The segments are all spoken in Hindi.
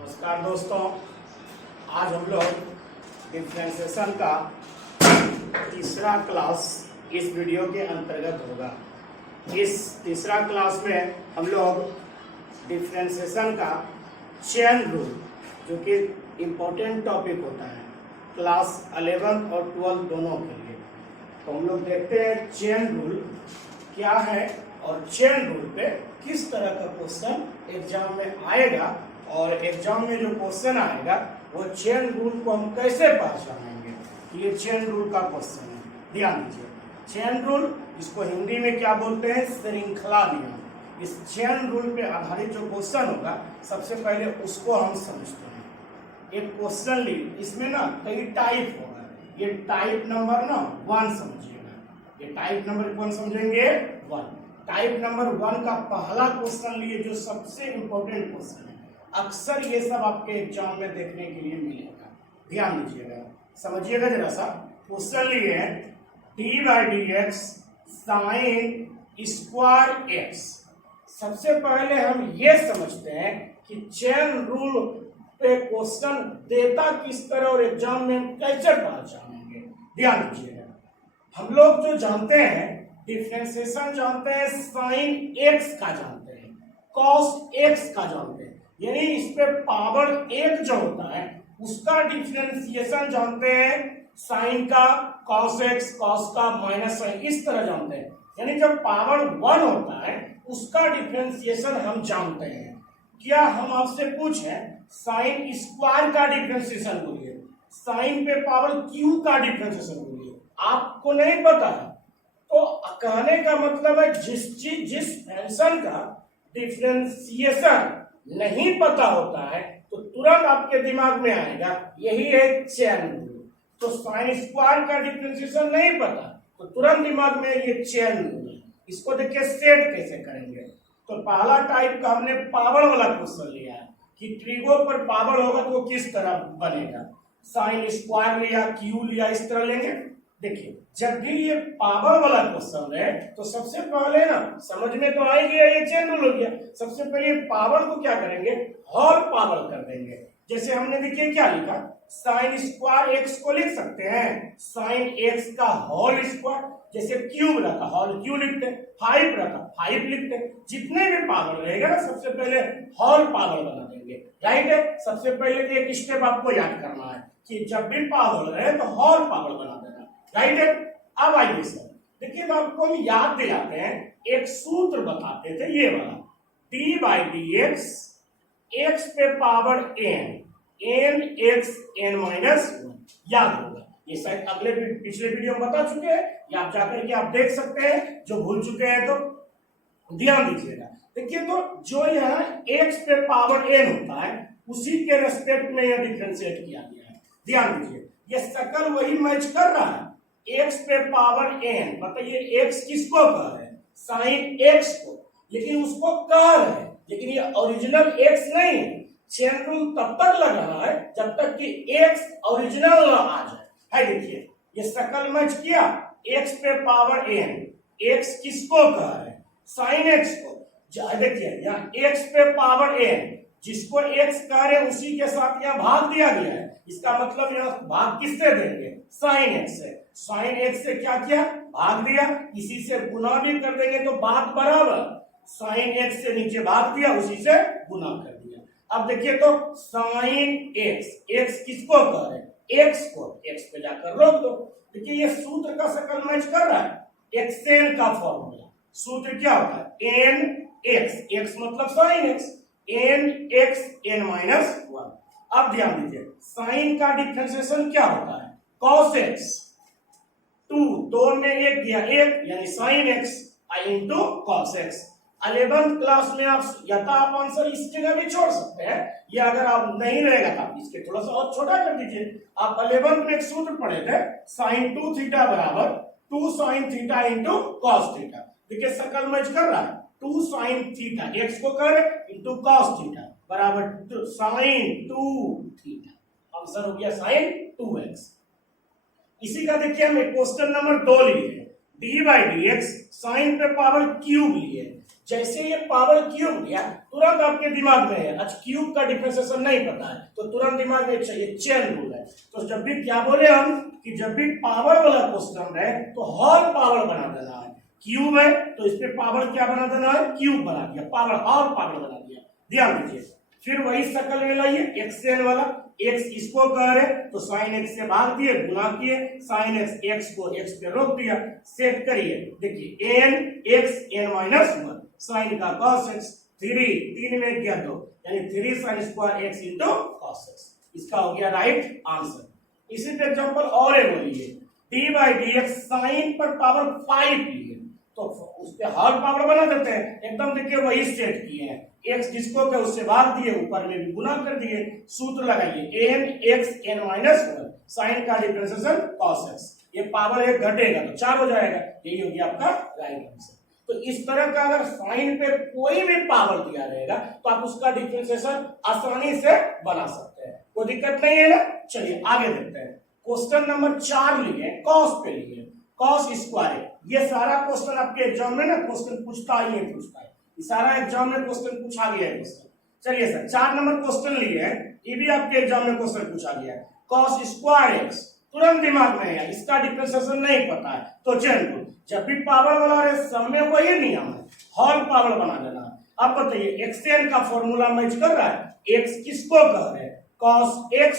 नमस्कार दोस्तों, आज हम लोग डिफरेंशिएशन का तीसरा क्लास इस वीडियो के अंतर्गत होगा। इस तीसरा क्लास में हम लोग डिफरेंशिएशन का चेन रूल, जो कि इम्पोर्टेंट टॉपिक होता है क्लास 11 और 12 दोनों के लिए, तो हम लोग देखते हैं चेन रूल क्या है और चेन रूल पे किस तरह का क्वेश्चन एग्जाम में आएगा और एग्जाम में जो क्वेश्चन आएगा वो चेन रूल को हम कैसे पहचानेंगे। ये चेन रूल का क्वेश्चन है, ध्यान दीजिए। चेन रूल, इसको हिंदी में क्या बोलते हैं, श्रृंखला नियम। इस चेन रूल पे आधारित जो क्वेश्चन होगा सबसे पहले उसको हम समझते हैं। एक क्वेश्चन ली, इसमें ना कई टाइप होगा। ये टाइप नंबर 1 समझिएगा। ये टाइप नंबर 1 समझेंगे 1। टाइप नंबर 1 का पहला क्वेश्चन लिए जो सबसे इंपॉर्टेंट क्वेश्चन है, अक्सर ये सब आपके एग्जाम में देखने के लिए मिलेगा। ध्यान दीजिएगा, समझिएगा जरा सा। क्वेश्चन लिए d/dx sin स्क्वायर x। सबसे पहले हम ये समझते हैं कि चेन रूल पे क्वेश्चन देता किस तरह और एग्जाम में हम कैसे पहचानेंगे। ध्यान दीजिएगा, हम लोग जो जानते हैं डिफरेंशिएशन जानते हैं, साइन x का जानते हैं, कॉस x का जानते हैं, यानी इस पे पावर 1 जो होता है उसका डिफरेंशिएशन जानते हैं, साइन का, cos x, cos का, माइनस साइन, इस तरह जानते हैं। यानी जब पावर 1 होता है उसका डिफरेंशिएशन हम जानते हैं। क्या हम आपसे पूछें साइन स्क्वायर का डिफरेंशिएशन बोलिए, साइन पे पावर q का डिफरेंशिएशन बोलिए, आपको नहीं पता है तो कहने का मतलब है जिस फंक्शन का डिफरेंशिएशन नहीं पता होता है तो तुरंत आपके दिमाग में आएगा यही है चेन रूल। तो साइन स्क्वायर का डिफरेंशिएशन नहीं पता तो तुरंत दिमाग में ये चेन रूल है। इसको देखिए सेट कैसे करेंगे। तो पहला टाइप का हमने पावर वाला क्वेश्चन लिया है कि ट्रिगो पर पावर होगा तो वो किस तरह बनेगा। साइन स्क्वायर लिया, क्यू लिया, इस तरह लेंगे। देखिए, जब भी ये पावर वाला क्वेश्चन है तो सबसे पहले ना समझ में तो आएगी ये चेन रूल हो गया। सबसे पहले पावर को क्या करेंगे, होल पावर कर देंगे। जैसे हमने देखिए क्या लिखा, साइन स्क्वायर एक्स को लिख सकते हैं साइन एक्स का होल स्क्वायर। जैसे क्यूब रखा, होल क्यू लिखते हैं, 5 रखा, 5 लिखते हैं। जितने भी पावर रहेगा ना सबसे पहले होल पावर बना देंगे, राइट है। सबसे पहले एक स्टेप आपको याद करना है कि जब भी पावर रहे तो होल पावर बना देना, राइट है। अब आइए सर, देखिए तो आपको हम याद दिलाते हैं, एक सूत्र बताते थे ये वाला, d/dx x पे पावर n x n-1, याद होगा। ये शायद पिछले वीडियो में बता चुके हैं, या आप जाकर के आप देख सकते हैं जो भूल चुके हैं तो ध्यान दीजिएगा। देखिए तो जो यहाँ x पे पावर n होता है उसी के रेस्पेक्ट में यह डिफरेंशिएट किया गया है। ध्यान दीजिए, ये शकल वही मैच कर रहा है, x पे पावर n। बताइए x किसको कह रहे हैं, साइन x को, लेकिन उसको कह रहे हैं, लेकिन ये ओरिजिनल x नहीं है। चेन रूल तब तक लग रहा है जब तक कि x ओरिजिनल ना आ जाए। है देखिए, ये शकल मैच किया, x पे पावर n, x किसको कह रहे हैं, साइन x को। देखिए यहाँ x पे पावर n, जिसको x कह रहे हैं उसी के साथ यहाँ भाग दिया गया है। इसका मतलब यहाँ भाग किससे देंगे, साइन x से। साइन x से क्या किया, भाग दिया, इसी से गुना भी कर देंगे तो बात बराबर। साइन x से नीचे भाग दिया, उसी से गुना कर दिया। अब देखिए तो साइन x किसको कह रहे हैं, x को, x पे जाकर रोक दो। देखिए ये सूत्र का शकल मैच कर रहा है, xn का फॉर्मूला। सूत्र क्या होता है, x मतलब साइन x, x n-1। अब ध्यान दीजिए, साइन का डिफरेंशिएशन क्या होता है, cos x, 2 में 1 दिया 1, यानी sine x into cos x। 11th class में आप या तो आप आंसर इस जगह भी छोड़ सकते हैं, या अगर आप नहीं रहेगा तो आप इसके थोड़ा सा और छोटा कर दीजिए। आप 11th में एक सूत्र पढ़े थे, साइन 2 थीटा बराबर 2 sine theta into cos theta. देखिए शकल मैच कर रहा है, 2 साइन थीटा, x को कर इंटू cos थीटा बराबर साइन 2 थीटा। आंसर हो गया साइन 2x। इसी का देखिए हम क्वेश्चन नंबर 2 लिए, d/dx साइन पे पावर क्यूब लिए। जैसे ये पावर क्यूब गया तुरंत आपके दिमाग में है अच्छा क्यूब का डिफरेंशिएशन नहीं पता है तो तुरंत दिमाग में चाहिए चेन रूल है। तो जब भी क्या बोले हम कि जब भी पावर वाला क्वेश्चन है तो होल पावर बना देना है। क्यूब है तो इस पे पावर क्या बना देना है क्यूब बना दिया पावर होल पावर बना दिया। ध्यान दीजिए फिर वही शक्ल में लाइए एक्स एन वाला एक्स इसको कह रहे तो साइन एक्स से भाग दिए गुना किए साइन एक्स एक्स को एक्स पे रोक दिया सेट करिए देखिए N X N minus one sine का cos x 3 में क्या दो यानी 3 sin square x into cos x इसका हो गया राइट आंसर। इसी पे एग्जांपल और एक बोलिए d by D X sine पर पावर 5 लिए तो उस पे होल पावर बना देते हैं एकदम देखिए वही सेट किए हैं x जिसको के उससे भाग दिए ऊपर में भी गुना कर दिए सूत्र लगाइए n x n minus one sine का डिफरेंशिएशन cos x ये पावर एक घटेगा तो 4 हो जाएगा यही हो गया आपका राइट आंसर। तो इस तरह का अगर साइन पे कोई भी पावर दिया रहेगा तो आप उसका डिफरेंशिएशन आसानी से बना सकते हैं कोई दिक्कत नहीं है ना। चलिए आगे देखते हैं क्वेश्चन नंबर 4 लिए कॉस पे लिए कॉस स्क्वायर ये सारा क्वेश्चन आपके एग्जाम में ना क्वेश्चन पूछता ही नहीं पूछता है ये सारा एग्जाम में क्वेश्चन पूछा गया है क्वेश्चन। चलिए सर 4 नंबर क्वेश्चन लिए हैं ये भी आपके एग्जाम में क्वेश्चन पूछा गया है कॉस स्क्वायर एक्स तुरंत दिमाग में है इसका डिफरेंशिएशन नहीं पता है तो चलिए जब भी पावर वाला है सब में वही नियम है होल पावर बना देना है। अब बताइए एक्सएन का फॉर्मूला मैच कर रहा है एक्स किसको कह रहे हैं cos x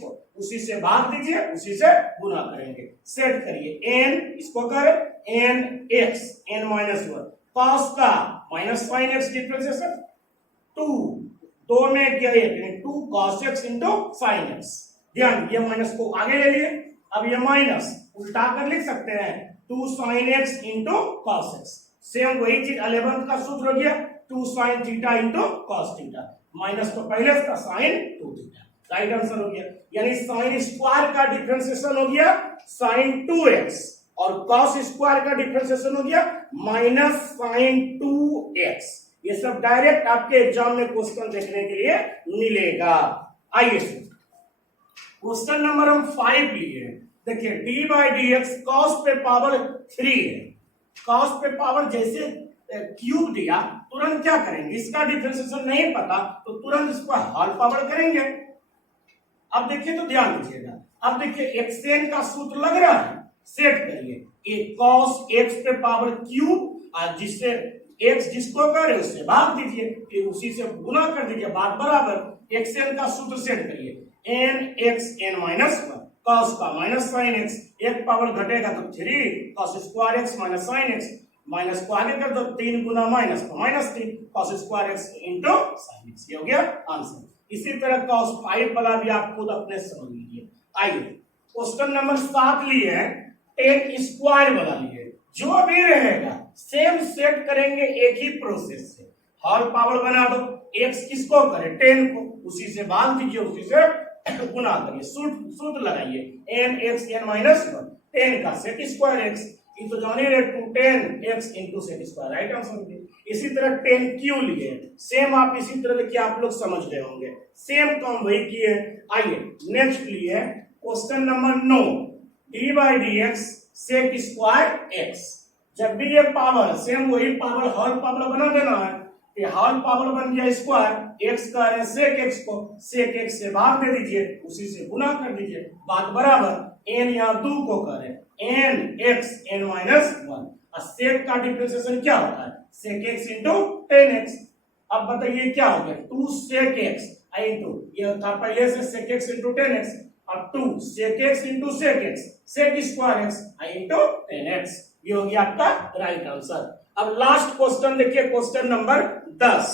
को उसी से भाग दीजिए उसी से गुना करेंगे सेट करिए एन इसको कर N X N minus one cos का माइनस साइन एक्स डिफरेंशिएशन 2 में क्या है 2 cos x into sine X. ध्यान ये माइनस को आगे ले लिए अब ये माइनस उल्टा कर लिख सकते हैं 2 sin x into cos x same वही चीज 11th का सूत्र हो गया 2 sin theta into cos theta minus तो पहले का sin 2 थीटा राइट आंसर हो गया यानी sin स्क्वायर का डिफरेंशिएशन हो गया sin 2x और cos स्क्वायर का डिफरेंशिएशन हो गया माइनस sin 2x। ये सब डायरेक्ट आपके एग्जाम में क्वेश्चन देखने के लिए मिलेगा। आइए क्वेश्चन नंबर हम 5 लिए देखिए d by D x cos पे पावर 3 है कॉस पे पावर जैसे क्यूब दिया तुरंत क्या करेंगे इसका डिफरेंशिएशन नहीं पता तो तुरंत इसको होल पावर करेंगे। अब देखिए तो ध्यान दीजिएगा अब देखिए एक्सएन का सूत्र लग रहा है सेट करिए एक cos x पे पावर क्यूब और जिससे x जिसको करे उससे भाग दीजिए फिर उसी से गुना कर दीजिए बात बराबर एक्सएन का सूत्र सेट करिए N X N minus one cos का माइनस साइन एक्स एक पावर घटेगा तो 3 cos square X minus sine X minus को आगे कर दो 3 गुना माइनस को minus 3 cos square X into sine X ये हो गया आंसर। इसी तरह cos 5 वाला भी आप खुद अपने समझ लीजिए। आइए क्वेश्चन नंबर 7 लिए टेन स्क्वायर वाला लिए जो भी रहेगा सेम सेट करेंगे एक ही प्रोसेस से होल पावर बना दो एक्स किसको करे 10 को उसी से भाग दीजिए उसी से गुना करिए सूत्र लगाइए N X N minus one 10 का सेक स्क्वायर एक्स ये तो जाने रहे 10 X into sec square right answer. इसी तरह 10 क्यू लिए सेम आप इसी तरह देखिए आप लोग समझ गए होंगे सेम काम वही किए। आइए नेक्स्ट लिए question number 9 D by D X sec square X जब भी ये पावर सेम वही पावर होल पावर बना देना है ये होल पावर बन गया स्क्वायर एक्स का है सेक एक्स को सेक एक्स से भाग दे दीजिए उसी से गुना कर दीजिए बात बराबर एन यहाँ 2 को करे N X N minus one और सेक का डिफरेंशिएशन क्या होता है सेक एक्स इंटू 10x। अब बताइए क्या हो गया 2 सेक एक्स इंटू ये था पहले से सेक एक्स इंटू 10x अब 2 sec X into sec X sec square X into 10x ये हो गया आपका राइट आंसर। अब लास्ट क्वेश्चन देखिए क्वेश्चन नंबर 10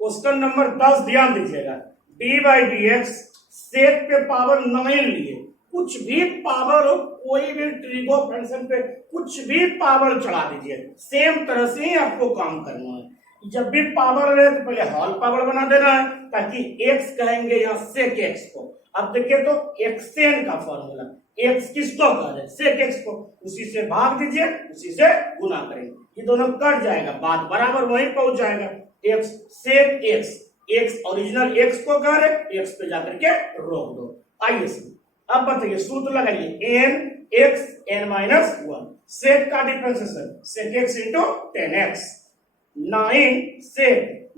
क्वेश्चन नंबर 10 ध्यान दीजिएगा d by D X sec पे पावर 9 लिए कुछ भी पावर हो कोई भी ट्रिगो फंक्शन पे कुछ भी पावर चढ़ा दीजिए सेम तरह से ही आपको काम करना है। जब भी पावर रहे तो पहले होल पावर बना देना है ताकि x कहेंगे या सेक x को। अब देखिए तो एक्सएन का फॉर्मूला x किसको कह रहे सेक x को उसी से भाग दीजिए उसी से गुना करेंगे ये दोनों कट जाएगा बात बराबर वहीं पहुंच जाएगा x सेक x ओरिजिनल x को कह रहे x पे जाकर के रोक दो। आइए अब बताइए सूत्र लगाइए n x n-1। सेक का differentiation sec x into 10x। 9 से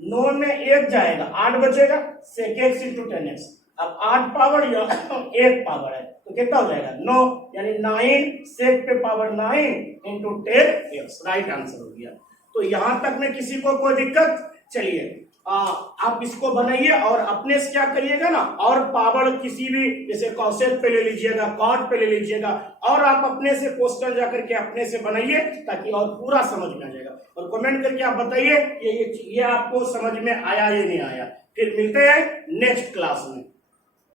9 में 1 जाएगा 8 बचेगा sec x इंटू 10x। अब 8 पावर या 1 पावर है तो कितना हो जाएगा 9, यानी 9 sec पे power 9 into 10x। Right answer हो गया। तो यहां तक में किसी को कोई दिक्कत? चलिए आप इसको बनाइए और अपने से क्या करिएगा ना, और पावर किसी भी जैसे कॉसेक पे ले लीजिएगा, कॉट पे ले लीजिएगा, और आप अपने से पोस्टर जाकर के अपने से बनाइए ताकि और पूरा समझ में आ जाएगा। और कमेंट करके आप बताइए ये आपको समझ में आया या नहीं आया। फिर मिलते हैं नेक्स्ट क्लास में।